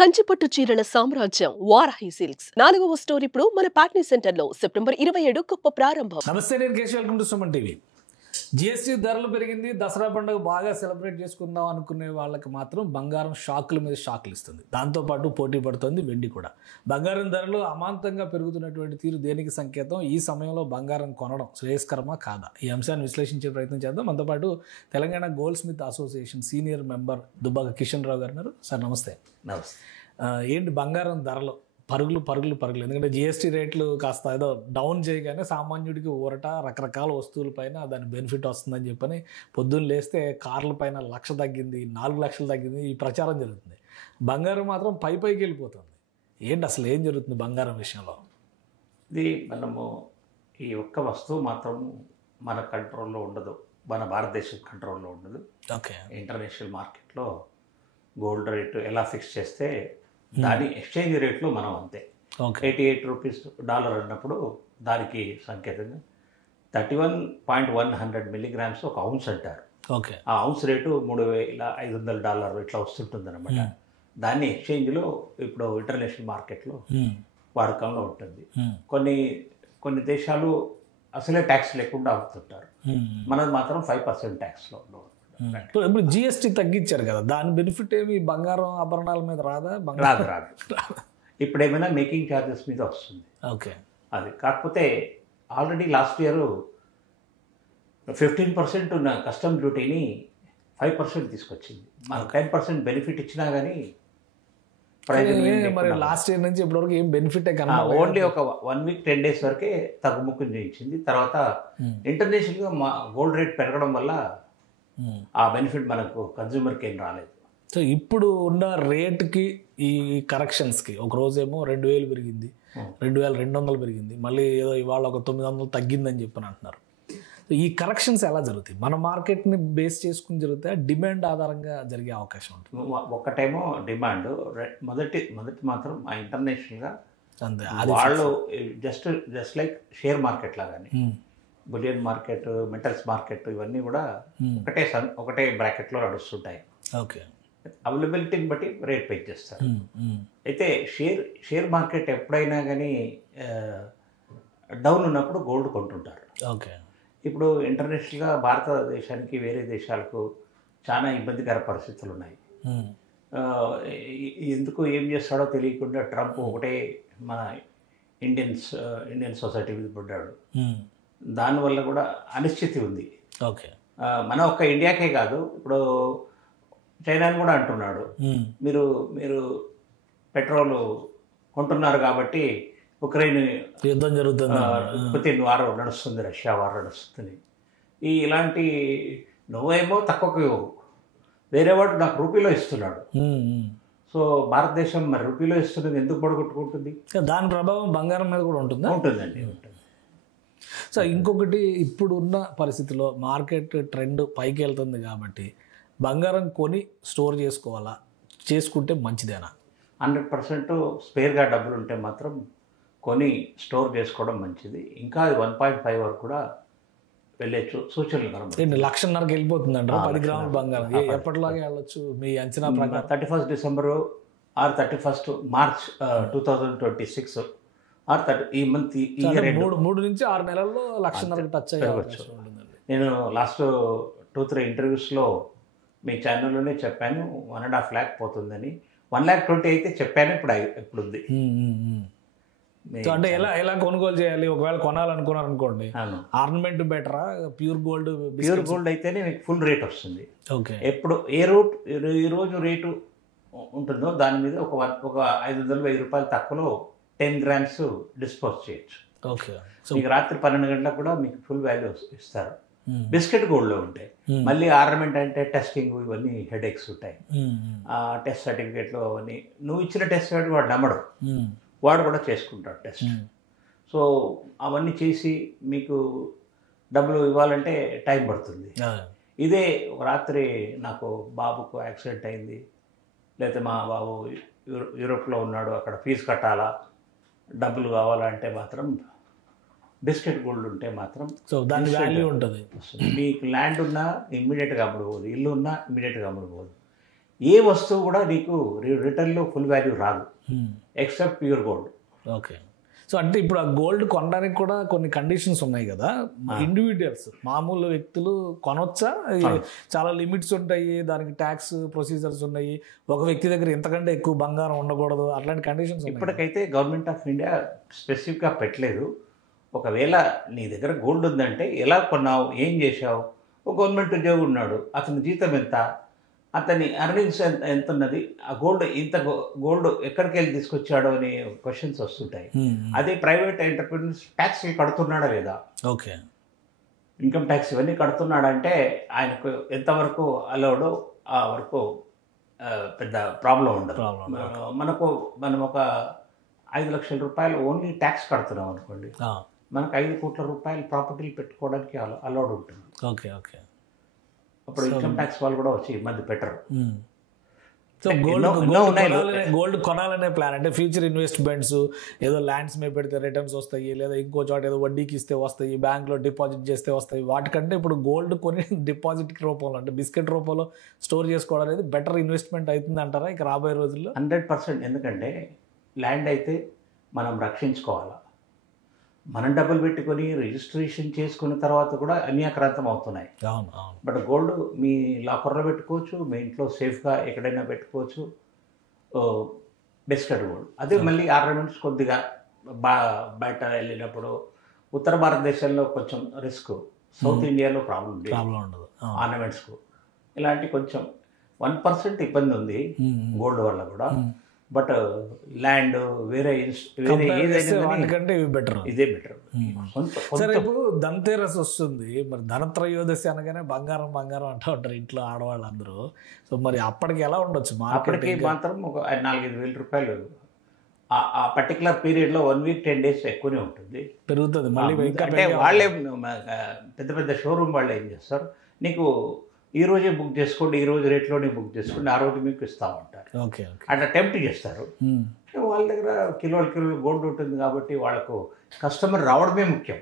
కంచిపట్టు చీరల సామ్రాజ్యం వారాహి సిల్క్స్ 4వ స్టోర్ ఇప్పుడు మన పాట్నీ సెంటర్లో సెప్టెంబర్ 27 గొప్ప ప్రారంభం. నమస్తే, నేను Keshav. Welcome to Suman TV. GST ధరలు పెరిగింది. దసరా పండుగ బాగా సెలబ్రేట్ చేసుకుందాం అనుకునే వాళ్ళకి మాత్రం బంగారం షాకుల మీద షాకులు ఇస్తుంది. దాంతోపాటు పోటీ పడుతుంది వెండి కూడా. బంగారం ధరలు అమాంతంగా పెరుగుతున్నటువంటి తీరు దేనికి సంకేతం? ఈ సమయంలో బంగారం కొనడం శ్రేయస్కరమా కాదా? ఈ అంశాన్ని విశ్లేషించే ప్రయత్నం చేద్దాం. మనతో పాటు Telangana goldsmith association senior member Dubbaka Kishan Rao garu ఉన్నారు. సార్ నమస్తే. నమస్తే. ఏంటి బంగారం ధరలు పరుగులు ఎందుకంటే జిఎస్టీ రేట్లు కాస్త ఏదో డౌన్ చేయగానే సామాన్యుడికి ఊరట, రకరకాల వస్తువులపైన దాని బెనిఫిట్ వస్తుందని చెప్పని పొద్దున్న లేస్తే కార్ల పైన 1,00,000 తగ్గింది, 4 లక్షలు తగ్గింది, ఈ ప్రచారం జరుగుతుంది. బంగారం మాత్రం పైకి వెళ్ళిపోతుంది. ఏంటి అసలు ఏం జరుగుతుంది బంగారం విషయంలో? ఇది మనము ఈ ఒక్క వస్తువు మాత్రం మన కంట్రోల్లో ఉండదు, మన భారతదేశం కంట్రోల్లో ఉండదు. ఓకే. ఇంటర్నేషనల్ మార్కెట్లో గోల్డ్ రేటు ఎలా ఫిక్స్ చేస్తే దాని ఎక్స్చేంజ్ రేట్లో మనం అంతే. 88 రూపీస్ డాలర్ అన్నప్పుడు దానికి సంకేతంగా 31.100 మిల్లీగ్రామ్స్ ఒక ఔన్స్ అంటారు. ఓకే. ఆ ఔన్స్ రేటు $3,500 ఇట్లా వస్తుంటుంది అనమాట. దాన్ని ఎక్స్చేంజ్లో ఇప్పుడు ఇంటర్నేషనల్ మార్కెట్లో వాడకంలో ఉంటుంది. కొన్ని దేశాలు అసలే ట్యాక్స్ లేకుండా అమ్ముతుంటారు. మనది మాత్రం 5% ట్యాక్స్లో ఉండవు. ఇప్పుడు జిఎస్టీ తగ్గించారు కదా, దాని బెనిఫిట్ ఏమి బంగారం ఆభరణాల మీద రాదా? రాదు. ఇప్పుడు ఏమైనా మేకింగ్ ఛార్జెస్ మీద వస్తుంది. ఓకే. అది కాకపోతే ఆల్రెడీ లాస్ట్ ఇయర్ 15% ఉన్న కస్టమ్ డ్యూటీని 5% తీసుకొచ్చింది. మనకు 10% బెనిఫిట్ ఇచ్చినా కానీ మరి లాస్ట్ ఇయర్ నుంచి ఇప్పటివరకు ఏం బెనిఫిట్ ఓన్లీ ఒక 1 వీక్ 10 డేస్ వరకే తగ్గుముఖం చేయించింది. తర్వాత ఇంటర్నేషనల్గా మా గోల్డ్ రేట్ పెరగడం వల్ల ఆ బెనిఫిట్ మనకు కన్జ్యూమర్కి ఏం రాలేదు. సో ఇప్పుడు ఉన్న రేట్కి ఈ కరెక్షన్స్కి ఒక రోజేమో 2,000 పెరిగింది, 2,200 పెరిగింది, మళ్ళీ ఏదో ఇవాళ ఒక 900 తగ్గిందని చెప్పని అంటున్నారు. సో ఈ కరెక్షన్స్ ఎలా జరుగుతాయి? మన మార్కెట్ని బేస్ చేసుకుని జరుగుతాయి, డిమాండ్ ఆధారంగా జరిగే అవకాశం ఉంటుంది. ఒకటేమో డిమాండ్, మొదటి మాత్రం ఆ ఇంటర్నేషనల్గా అంతే. వాళ్ళు జస్ట్ లైక్ షేర్ మార్కెట్ లాగానే బులియన్ మార్కెట్, మెటల్స్ మార్కెట్ ఇవన్నీ కూడా ఒకటే బ్రాకెట్లో నడుస్తుంటాయి. ఓకే. అవైలబిలిటీని బట్టి రేట్ పే చేస్తారు. అయితే షేర్ మార్కెట్ ఎప్పుడైనా కానీ డౌన్ ఉన్నప్పుడు గోల్డ్ కొంటుంటారు. ఓకే. ఇప్పుడు ఇంటర్నేషనల్గా భారతదేశానికి వేరే దేశాలకు చాలా ఇబ్బందికర పరిస్థితులు ఉన్నాయి. ఎందుకు ఏం చేస్తాడో తెలియకుండా ట్రంప్ ఒకటే మన ఇండియన్ సొసైటీ మీద పడ్డాడు. దానివల్ల కూడా అనిశ్చితి ఉంది. ఓకే. మన ఒక్క ఇండియాకే కాదు, ఇప్పుడు చైనాని కూడా అంటున్నాడు, మీరు పెట్రోల్ కొంటున్నారు కాబట్టి ఉక్రెయిన్ యుద్ధం జరుగుతుంది, పుతిన్ వార్ నడుస్తుంది, రష్యా వార్ నడుస్తుంది. ఇలాంటి నువ్వేమో తక్కువకు వేరే వాడు నాకు రూపీలో ఇస్తున్నాడు. సో భారతదేశం మరి రూపీలో ఇస్తున్నది ఎందుకు పడగొట్టుకుంటుంది? దాని ప్రభావం బంగారం మీద కూడా ఉంటుందా? ఉంటుందండి. సో ఇంకొకటి, ఇప్పుడున్న పరిస్థితిలో మార్కెట్ ట్రెండ్ పైకి వెళ్తుంది కాబట్టి బంగారం కొని స్టోర్ చేసుకుంటే మంచిదేనా? 100% స్పేర్గా డబ్బులు ఉంటే మాత్రం కొని స్టోర్ చేసుకోవడం మంచిది. ఇంకా అది 1.5 వరకు కూడా వెళ్ళచ్చు సూచనలు కనబడుతుంది. 1,00,000కి వెళ్ళిపోతుంది అంటారు 10 గ్రాముల బంగారం. ఎప్పటిలాగే వెళ్ళొచ్చు మీ అంచనా ప్రకారం? 31 డిసెంబరు ఆర్ 31 మార్చ్ 2026 ఆర్ ఈ మంత్ ఈ 3 నుంచి 6 నెలల్లో 1,00,000కి టచ్ అయ్యవచ్చు. నేను లాస్ట్ 2-3 ఇంటర్వ్యూస్లో మీ ఛానల్లోనే చెప్పాను 1.5 lakh పోతుందని. 1,20,000 అయితే చెప్పాను, ఇప్పుడు ఉంది. అంటే ఎలా కొనుగోలు చేయాలి? ఒకవేళ కొనాలనుకున్నారు అనుకోండి, ఆర్నమెంట్ బెటరా, ప్యూర్ గోల్డ్ అయితేనే మీకు ఫుల్ రేట్ వస్తుంది. ఓకే. ఎప్పుడు ఈ రోజు రేటు ఉంటుందో దాని మీద ఒక 500-1000 రూపాయలు తక్కువలో 10 grams డిస్పోజ్ చేయొచ్చు. ఓకే. మీకు రాత్రి 12 గంటలకు కూడా మీకు ఫుల్ వాల్యూ ఇస్తారు. బిస్కెట్ గోల్డ్లో ఉంటాయి. మళ్ళీ ఆర్నమెంట్ అంటే టెస్టింగ్ ఇవన్నీ హెడేక్స్ ఉంటాయి. ఆ టెస్ట్ సర్టిఫికేట్లో అవన్నీ నువ్వు ఇచ్చిన టెస్ట్ సర్టిఫికేట్ వాడు నమ్మడు, వాడు కూడా చేసుకుంటాడు టెస్ట్. సో అవన్నీ చేసి మీకు డబ్బులు ఇవ్వాలంటే టైం పడుతుంది. ఇదే ఒక రాత్రి నాకు బాబుకు యాక్సిడెంట్ అయింది, లేకపోతే మా బాబు యూరోప్లో ఉన్నాడు, అక్కడ ఫీజు కట్టాలా, డబ్బులు కావాలంటే మాత్రం బిస్కెట్ గోల్డ్ ఉంటే మాత్రం సో దాని వాల్యూ ఉంటుంది. మీకు ల్యాండ్ ఉన్నా ఇమ్మీడియట్గా అమ్ముడుపోదు, ఇల్లు ఉన్నా ఇమ్మీడియట్గా అమ్ముడుపోదు. ఏ వస్తువు కూడా నీకు రిటర్న్లో ఫుల్ వాల్యూ రాదు except pure gold. Okay. So అంటే ఇప్పుడు ఆ గోల్డ్ కొనడానికి కూడా కొన్ని కండిషన్స్ ఉన్నాయి కదా, ఇండివిజువల్స్ మామూలు వ్యక్తులు కొనొచ్చా? చాలా లిమిట్స్ ఉంటాయి, దానికి ట్యాక్స్ ప్రొసీజర్స్ ఉన్నాయి, ఒక వ్యక్తి దగ్గర ఇంతకంటే ఎక్కువ బంగారం ఉండకూడదు, అట్లాంటి కండిషన్స్ ఇప్పటికైతే గవర్నమెంట్ ఆఫ్ ఇండియా స్పెసిఫిక్గా పెట్టలేదు. ఒకవేళ నీ దగ్గర గోల్డ్ ఉందంటే ఎలా కొన్నావు, ఏం చేశావు, ఒక గవర్నమెంట్ ఉద్యోగి ఉన్నాడు, అతని జీతం ఎంత, అతని అర్నింగ్స్ ఎంత ఉన్నది, ఆ గోల్డ్ ఇంత గోల్డ్ ఎక్కడికి వెళ్ళి తీసుకొచ్చాడో అనే క్వశ్చన్స్ వస్తుంటాయి. అదే ప్రైవేట్ ఎంటర్ప్రినర్స్ ట్యాక్స్లు కడుతున్నాడా లేదా, ఓకే, ఇన్కమ్ ట్యాక్స్ ఇవన్నీ కడుతున్నాడంటే ఆయనకు ఎంతవరకు అలౌడో ఆ వరకు పెద్ద ప్రాబ్లం ఉండదు. మనం ఒక 5 లక్షల రూపాయలు ఓన్లీ ట్యాక్స్ కడుతున్నాం అనుకోండి, మనకు 5 కోట్ల రూపాయలు ప్రాపర్టీలు పెట్టుకోవడానికి అలౌడ్ ఉంటుంది. Okay okay. అప్పుడు ఇన్కమ్ ట్యాక్స్ వాళ్ళు కూడా వచ్చి మధ్య పెట్టరు. సో గోల్డ్ కొనాలనే ప్లాన్ అంటే ఫ్యూచర్ ఇన్వెస్ట్మెంట్స్, ఏదో ల్యాండ్స్ మీద పెడితే రిటర్న్స్ వస్తాయి, లేదా ఇంకో చోట ఏదో వడ్డీకి ఇస్తే వస్తాయి, బ్యాంక్లో డిపాజిట్ చేస్తే వస్తాయి, వాటికంటే ఇప్పుడు గోల్డ్ కొని డిపాజిట్ రూపంలో అంటే బిస్కెట్ రూపంలో స్టోర్ చేసుకోవడం అనేది బెటర్ ఇన్వెస్ట్మెంట్ అవుతుంది అంటారా ఇక రాబోయే రోజుల్లో? 100%. ఎందుకంటే ల్యాండ్ అయితే మనం రక్షించుకోవాలా, మనం డబ్బులు పెట్టుకొని రిజిస్ట్రేషన్ చేసుకున్న తర్వాత కూడా అన్యాక్రాంతం అవుతున్నాయి. బట్ గోల్డ్ మీ లాకర్లో పెట్టుకోవచ్చు, మీ ఇంట్లో సేఫ్గా ఎక్కడైనా పెట్టుకోవచ్చు, బెస్ట్ గోల్డ్. అదే మళ్ళీ ఆర్నమెంట్స్ కొద్దిగా బయట వెళ్ళినప్పుడు ఉత్తర భారతదేశంలో కొంచెం రిస్క్, సౌత్ ఇండియాలో ప్రాబ్లం ఉండదు ఆర్నమెంట్స్కు. ఇలాంటి కొంచెం 1% ఇబ్బంది ఉంది గోల్డ్ వల్ల కూడా. బట్ ల్యాండ్ వేరే వాటికంటే ఇవి బెటర్, ఇదే బెటర్. సరే, ఇప్పుడు ధనతేరస్ వస్తుంది, మరి ధనత్రయోదశి అనగానే బంగారం బంగారం అంటూ ఉంటారు ఇంట్లో ఆడవాళ్ళందరూ. సో మరి అప్పటికి ఎలా ఉండొచ్చు? అప్పటికి మాత్రం ఒక 4-5 వేల రూపాయలు ఆ పర్టికులర్ పీరియడ్లో 1 వీక్ 10 డేస్ ఎక్కువనే ఉంటుంది, పెరుగుతుంది మళ్ళీ. అంటే వాళ్ళే పెద్ద పెద్ద షోరూమ్ వాళ్ళు ఏం చేస్తారు, నీకు ఈ రోజే బుక్ చేసుకోండి, ఈ రోజు రేట్లోనే బుక్ చేసుకోండి, ఆ రోజు మీకు ఇస్తామంటారు. ఓకే, అట్లా టెంప్ట్ చేస్తారు. వాళ్ళ దగ్గర కిలోలు గోల్డ్ ఉంటుంది కాబట్టి వాళ్ళకు కస్టమర్ రావడమే ముఖ్యం.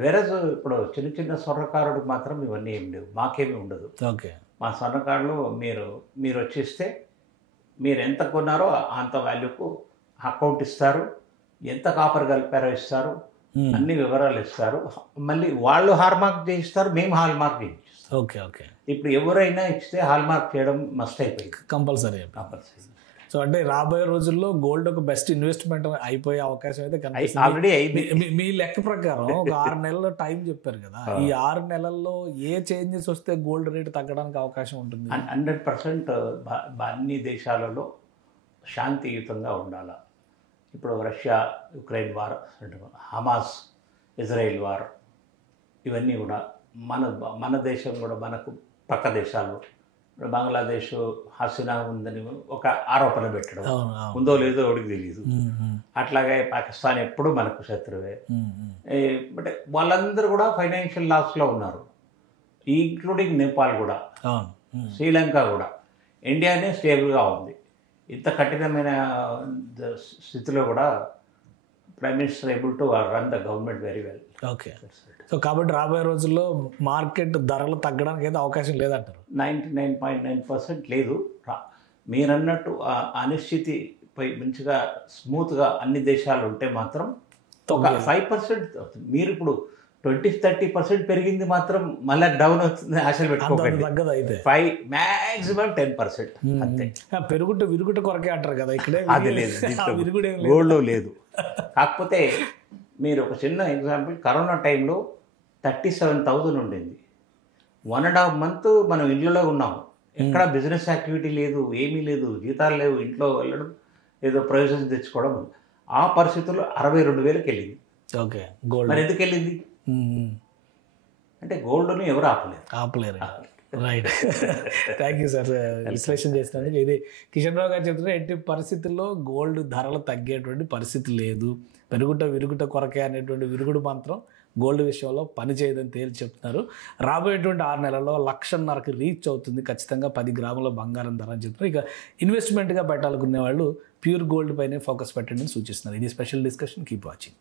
వేరే ఇప్పుడు చిన్న చిన్న స్వర్ణకారుడికి మాత్రం ఇవన్నీ ఏమి లేవు, మాకేమీ ఉండదు. ఓకే, మా స్వర్ణకారులు మీరు వచ్చేస్తే మీరు ఎంత కొన్నారో అంత వాల్యూకు అకౌంట్ ఇస్తారు, ఎంత కాపర్ కలిపారో ఇస్తారు, అన్ని వివరాలు ఇస్తారు. మళ్ళీ వాళ్ళు హాల్మార్క్ చేయిస్తారు, మేము హాల్మార్క్ చేయిస్తాం. Okay okay. ఇప్పుడు ఎవరైనా ఇస్తే హాల్మార్క్ చేయడం మస్ట్ అయిపోయింది, కంపల్సరీ. సో అంటే రాబోయే రోజుల్లో గోల్డ్ ఒక బెస్ట్ ఇన్వెస్ట్మెంట్ అయిపోయే అవకాశం అయితే ఆల్రెడీ అయింది. మీ లెక్క ప్రకారం ఒక 6 నెలల టైం చెప్పారు కదా, ఈ 6 నెలల్లో ఏ చేంజెస్ వస్తే గోల్డ్ రేట్ తగ్గడానికి అవకాశం ఉంటుంది? 100% అన్ని దేశాలలో శాంతియుతంగా ఉండాలి. ఇప్పుడు Russia Ukraine war, Hamas Israel war, ఇవన్నీ కూడా మన దేశం కూడా మనకు పక్క దేశాలు, బంగ్లాదేశ్ హసీనా ఉందని ఒక ఆరోపణ పెట్టడం, ఉందో లేదో ఎవరికి తెలియదు. అట్లాగే పాకిస్తాన్ ఎప్పుడు మనకు శత్రువే. బట్ వాళ్ళందరూ కూడా ఫైనాన్షియల్ లాస్లో ఉన్నారు, ఇంక్లూడింగ్ నేపాల్ కూడా, శ్రీలంక కూడా. ఇండియానే స్టేబుల్గా ఉంది. ఇంత కఠినమైన స్థితిలో కూడా prime minister able to run the government very well. Okay. So కాబట్టి రాబోయే రోజుల్లో మార్కెట్ ధరలు తగ్గడానికి అయితే అవకాశం లేదంటారు? 99.9% లేదు. మీరన్నట్టు అనిశ్చితిపై మంచిగా స్మూత్గా అన్ని దేశాలు ఉంటే మాత్రం ఒక 5% అవుతుంది. మీరు ఇప్పుడు 20-30% పెరిగింది మాత్రం మళ్ళీ డౌన్ అవుతుంది ఆశలు పెట్టుకోకండి. 5 maximum 10% అంతే. పెరుగుట విరుగుట కొరకే అంటారు కదా, ఇక్కడే అది లేదు, గోల్డ్ లేదు. కాకపోతే మీరు ఒక చిన్న ఎగ్జాంపుల్, కరోనా టైంలో 37,000 ఉండింది. 1.5 month మనం ఇళ్ళలో ఉన్నాం, ఎక్కడ బిజినెస్ యాక్టివిటీ లేదు, ఏమీ లేదు, జీతాలు లేవు, ఇంట్లో వెళ్ళడం ఏదో ప్రొవిజన్స్ తెచ్చుకోవడం. ఆ పరిస్థితుల్లో 62,000కి వెళ్ళింది. ఓకే, గోల్డ్ మరి ఎందుకు వెళ్ళింది అంటే గోల్డ్ని ఎవరు ఆపలేరు. రైట్. థ్యాంక్ యూ సార్ విశ్లేషణ చేసినందుకు. ఇది కిషన్ రావు గారు చెప్తున్నారు, ఎట్టి పరిస్థితుల్లో గోల్డ్ ధరలు తగ్గేటువంటి పరిస్థితి లేదు, పెరుగుట విరుగుట కొరకే అనేటువంటి విరుగుడు మాత్రం గోల్డ్ విషయంలో పనిచేయదని తేల్చి చెప్తున్నారు. రాబోయేటువంటి 6 నెలల్లో 1,50,000కి రీచ్ అవుతుంది ఖచ్చితంగా 10 గ్రాముల బంగారం ధర అని చెప్తున్నారు. ఇక ఇన్వెస్ట్మెంట్గా పెట్టాలనుకునే వాళ్ళు ప్యూర్ గోల్డ్ పైనే ఫోకస్ పెట్టండి అని సూచిస్తున్నారు. ఇది స్పెషల్ డిస్కషన్. Keep watching.